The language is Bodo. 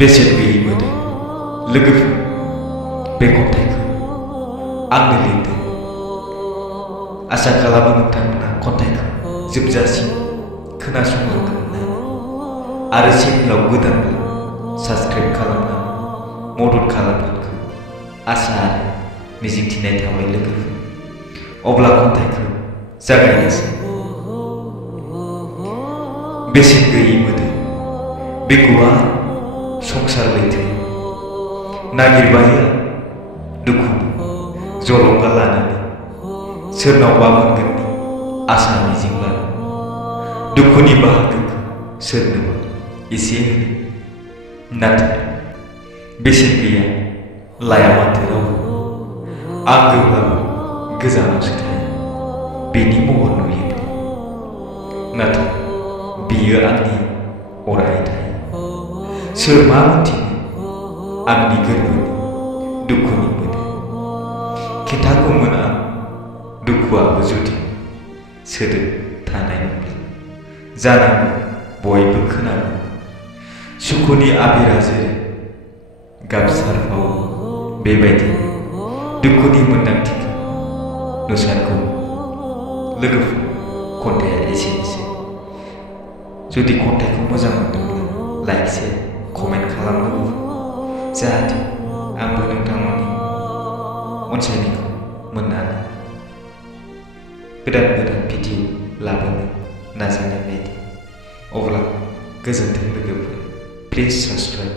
बेसेन गैयै मोनो लोगोफोर बे खन्थाइखौ आंनो लिरदों। आसा खालामो नोंथांमोना खन्थाइखौ जोबजासिम खोनासंलांगोन होननानै आरो चेनेलाव गोदानब्ला साबस्क्राइब खालामनानै मदद खालामगोनखौ आसा आरो मिजिंथिनाय थाबाय लोगोफोर। अब्ला खन्थाइखौ जागायनोसै। बेसेन गैयै मोनो बे गुवार संसार लैथो नागिरबायो दुखुनि जलंगा लानानै सोरनावबा मोनगोननि आसा मिजिं लानानै दुखुनि बाहागोखौ सोरनोबा एसे होनो नाथाय बेसेन गैया लाया माथो रावबो आंगोब्लाबो गोजानावसो थायो बेनि महर नुयो नाथाय बियो आंनि अराय थायो। सोर मा मिथिनो आंनि गोरबोनि दुखुनि मोदै खिन्थागौमोन आं दुखुआबो जुदि सोदोब थानाय नंला जानांगौ बयबो खोनागौ सुखुनि आबिरा जेरै गाबसारबावो बेबायदिनो दुखुनि मोन्दांथिखौ नुसारगौ लोगोफोर। खन्थाइया एसेनोसै। जुदि खन्थाइखौ मोजां मोनदोंब्ला लाइक शेयार कमेन्ट खालामनांगौ जाहाथे आंबो नोंथांमोननि अनसायनायखौ मोननानै गोदान गोदान भिडिअ लाबोनो नाजानाय बायदि। अब्ला गोजोन्थों लोगोफोर। Please subscribe.